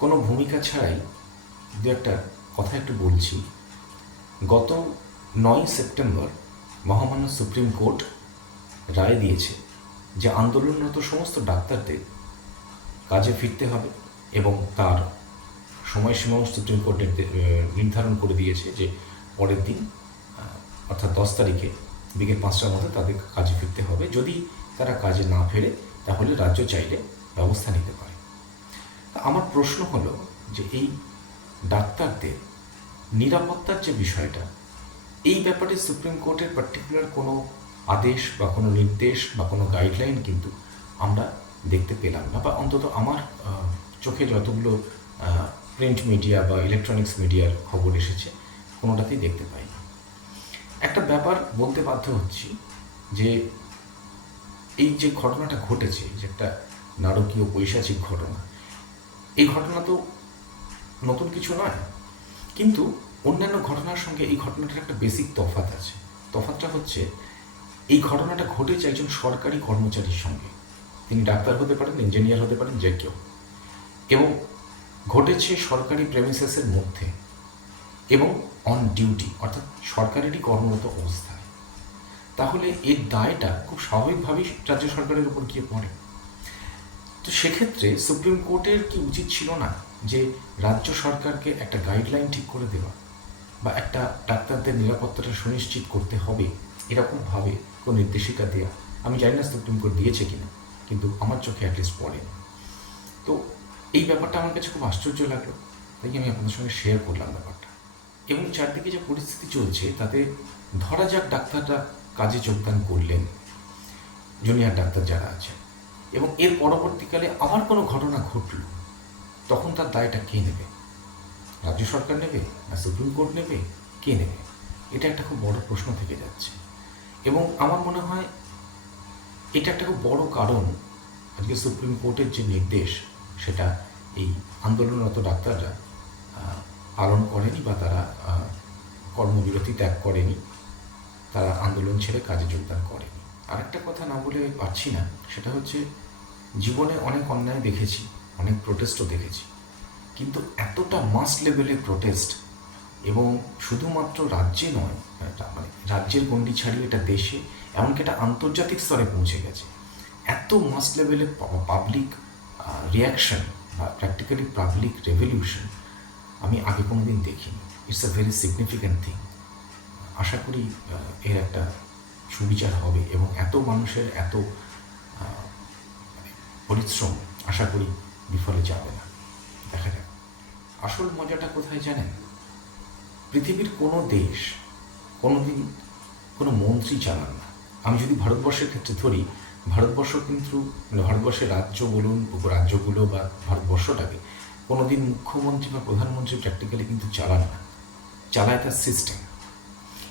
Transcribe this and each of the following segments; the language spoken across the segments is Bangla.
কোনো ভূমিকা ছাড়াই দু একটা কথা একটু বলছি। গত নয় সেপ্টেম্বর মহামান্য সুপ্রিম কোর্ট রায় দিয়েছে যে আন্দোলনরত সমস্ত ডাক্তারদের কাজে ফিরতে হবে এবং তার সময়সীমাও সুপ্রিম কোর্ট নির্ধারণ করে দিয়েছে যে পরের দিন অর্থাৎ দশ তারিখে, বিকেল পাঁচটার মধ্যে তাদের কাজে ফিরতে হবে। যদি তারা কাজে না ফেরে, তাহলে রাজ্য চাইলে ব্যবস্থা নিতে পারে। আমার প্রশ্ন হলো যে এই ডাক্তারদের নিরাপত্তার যে বিষয়টা, এই ব্যাপারে সুপ্রিম কোর্টের পার্টিকুলার কোনো আদেশ বা কোনো নির্দেশ বা কোনো গাইডলাইন কিন্তু আমরা দেখতে পেলাম না বা অন্তত আমার চোখে যতগুলো প্রিন্ট মিডিয়া বা ইলেকট্রনিক্স মিডিয়ার খবর এসেছে, কোনোটাতেই দেখতে পাইনি একটা ব্যাপার বলতে বাধ্য হচ্ছি যে এই যে ঘটনাটা ঘটেছে, যে একটা নারকীয় পৈশাচিক ঘটনা এই ঘটনা তো নতুন কিছু নয়। কিন্তু অন্যান্য ঘটনার সঙ্গে এই ঘটনাটার একটা বেসিক তফাৎ আছে। তফাৎটা হচ্ছে, এই ঘটনাটা ঘটেছে একজন সরকারি কর্মচারীর সঙ্গে। তিনি ডাক্তার হতে পারেন ইঞ্জিনিয়ার হতে পারেন, যে কেউ। এবং ঘটেছে সরকারি প্রেমিসেসের মধ্যে এবং অন ডিউটি অর্থাৎ সরকারেরই কর্মরত অবস্থায়। তাহলে এর দায়টা খুব স্বাভাবিকভাবেই রাজ্য সরকারের উপর গিয়ে পড়ে। তো সেক্ষেত্রে সুপ্রিম কোর্টের কি উচিত ছিল না যে রাজ্য সরকারকে একটা গাইডলাইন ঠিক করে দেওয়া বা একটা ডাক্তারদের নিরাপত্তাটা সুনিশ্চিত করতে হবে এরকমভাবে কোনো নির্দেশিকা দেওয়া আমি জানি না সুপ্রিম কোর্ট দিয়েছে কিনা, কিন্তু আমার চোখে অ্যাটলিস্ট পড়ে তো এই ব্যাপারটা আমার কাছে খুব আশ্চর্য লাগল। তাই আমি আপনাদের সঙ্গে শেয়ার করলাম ব্যাপারটা। এবং চারদিকে যে পরিস্থিতি চলছে, তাতে ধরা যাক ডাক্তাররা কাজে যোগদান করলেন। জুনিয়র ডাক্তার যারা আছে এবং এর পরবর্তীকালে আবার কোনো ঘটনা ঘটল, তখন তার দায়টা কে নেবে? রাজ্য সরকার নেবে না সুপ্রিম কোর্ট নেবে? কে নেবে? এটা একটা খুব বড় প্রশ্ন থেকে যাচ্ছে। এবং আমার মনে হয় এটা একটা খুব বড় কারণ আজকে সুপ্রিম কোর্টের যে নির্দেশ, সেটা এই আন্দোলনরত ডাক্তাররা পালন করেনি বা তারা কর্মবিরতি ত্যাগ করেনি। তারা আন্দোলন ছেড়ে কাজে যোগদান করেনি। আরেকটা কথা না বলে পারছি না, সেটা হচ্ছে জীবনে অনেক অন্যায় দেখেছি, অনেক প্রোটেস্টও দেখেছি। কিন্তু এতটা মাস লেভেলের প্রোটেস্ট এবং শুধুমাত্র রাজ্যে নয় মানে রাজ্যের গণ্ডি ছাড়িয়ে এটা দেশে, এমনকি এটা আন্তর্জাতিক স্তরে পৌঁছে গেছে। এত মাস লেভেলের পাবলিক রিয়াকশন বা প্র্যাকটিক্যালি পাবলিক রেভলিউশন আমি আগে কোনো দিন দেখিনি। It's a very significant thing আশা করি এর একটা সুবিচার হবে এবং এত মানুষের, এত পরিশ্রম আশা করি বিফলে যাবে না। দেখা যাক। আসল মজাটা কোথায় জানেন? পৃথিবীর কোনো দেশ কোনোদিন কোনো মন্ত্রী চালান না। আমি যদি ভারতবর্ষের ক্ষেত্রে ধরি, ভারতবর্ষ কিন্তু মানে ভারতবর্ষের রাজ্য বলুন রাজ্যগুলো বা ভারতবর্ষটাকে কোনোদিন মুখ্যমন্ত্রী বা প্রধানমন্ত্রী প্র্যাকটিক্যালি কিন্তু চালান না। চালায় তার সিস্টেম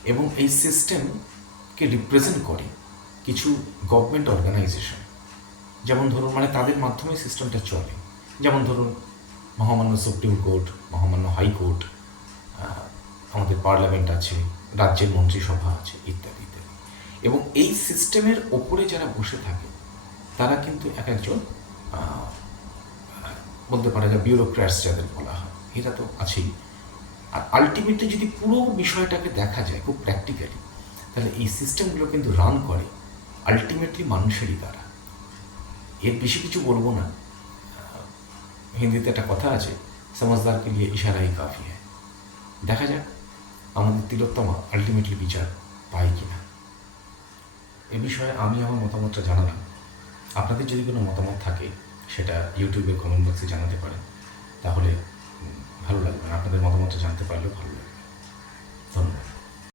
এবং এই সিস্টেমকে রিপ্রেজেন্ট করে কিছু গভর্নমেন্ট অর্গানাইজেশন যেমন ধরুন মানে তাদের মাধ্যমে সিস্টেমটা চলে। যেমন ধরুন, মহামান্য সুপ্রিম কোর্ট, মহামান্য হাইকোর্ট আমাদের পার্লামেন্ট আছে, রাজ্যের মন্ত্রিসভা আছে, ইত্যাদি ইত্যাদি। এবং এই সিস্টেমের ওপরে যারা বসে থাকে, তারা কিন্তু এক একজন বলতে পারা যায় বিউরোক্র্যাটস যাদের বলা হয়। এটা তো আছেই। আর আলটিমেটলি যদি পুরো বিষয়টাকে দেখা যায় খুব প্র্যাকটিক্যালি তাহলে এই সিস্টেমগুলো কিন্তু রান করে আলটিমেটলি মানুষেরই দ্বারা। এর বেশি কিছু বলব না। হিন্দিতে একটা কথা আছে, সমাজদারকে নিয়ে ইশারাই কাফি হ্যায়। দেখা যাক, আমাদের তিলোত্তমা আলটিমেটলি বিচার পায় কিনা। এ বিষয়ে আমি আমার মতামতটা জানালাম। আপনাদের যদি কোনো মতামত থাকে, সেটা ইউটিউবে কমেন্ট বক্সে জানাতে পারেন। তাহলে ভালো লাগবে আপনাদের মতামতটা জানতে পারলেও ভালো লাগবে।